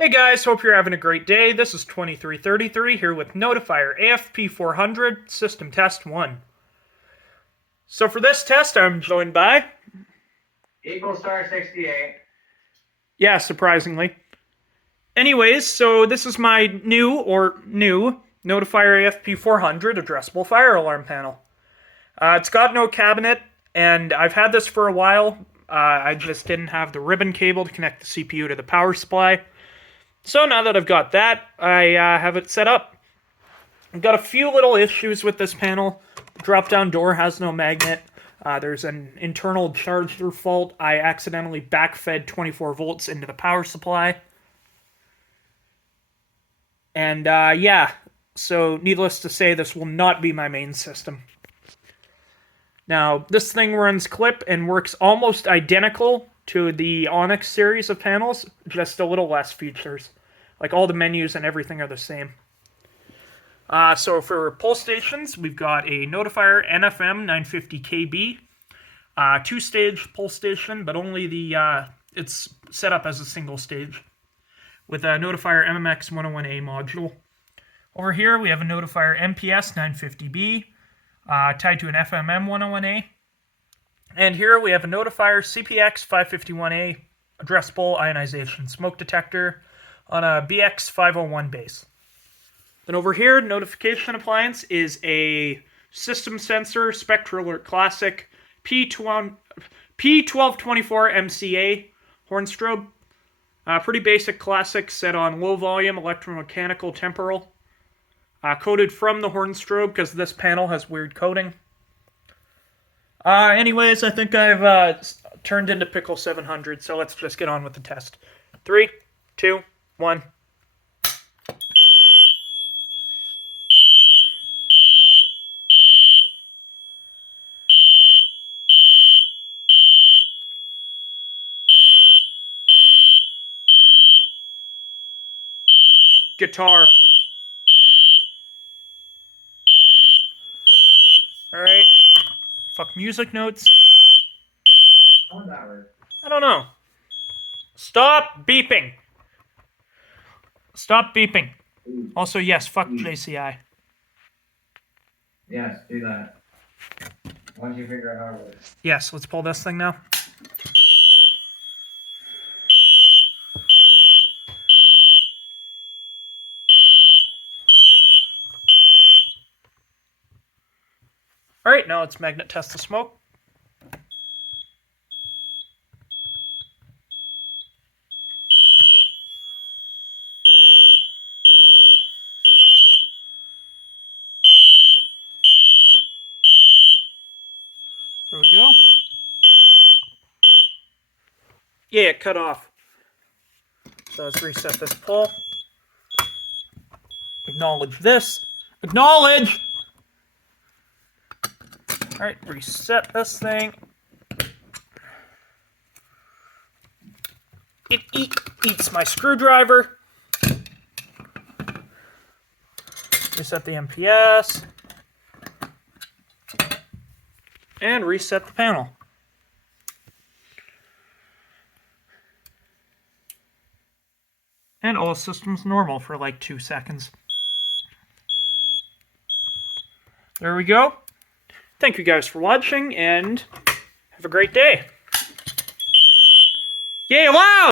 Hey guys, hope you're having a great day. This is 2333 here with Notifier AFP-400 System Test 1. So for this test, I'm joined by... Equal Star 68. Yeah, surprisingly. Anyways, so this is my new Notifier AFP-400 addressable fire alarm panel. It's got no cabinet, and I've had this for a while. I just didn't have the ribbon cable to connect the CPU to the power supply. So now that I've got that, I have it set up. I've got a few little issues with this panel. The drop-down door has no magnet. There's an internal charger fault. I accidentally backfed 24 volts into the power supply. And yeah, so needless to say, this will not be my main system. Now, this thing runs clip and works almost identical to the Onyx series of panels, just a little less features. Like, all the menus and everything are the same. So for pull stations, we've got a Notifier NFM 950KB, two-stage pull station, but only it's set up as a single stage, with a Notifier MMX 101A module. Over here, we have a Notifier MPS 950B, tied to an FMM 101A. And here we have a Notifier CPX 551A addressable ionization smoke detector on a BX 501 base. Then over here, notification appliance is a system sensor Spectral Alert Classic P1224 MCA horn strobe. Pretty basic classic, set on low volume electromechanical temporal. Coded from the horn strobe because this panel has weird coding. Anyways, I think I've turned into Pickle 700, so let's just get on with the test. 3, 2, 1. Guitar. Alright. Fuck music notes. I don't know. Stop beeping. Stop beeping. Also, yes, fuck JCI. Yes, do that. Once you figure out how it works. Yes, let's pull this thing now. Alright, now let's magnet test the smoke. There we go. Yeah, it cut off. So let's reset this pull. Acknowledge this. Acknowledge! Alright, reset this thing. It eats my screwdriver. Reset the MPS. And reset the panel. And all systems normal for like 2 seconds. There we go. Thank you guys for watching, and have a great day. Yay, wow!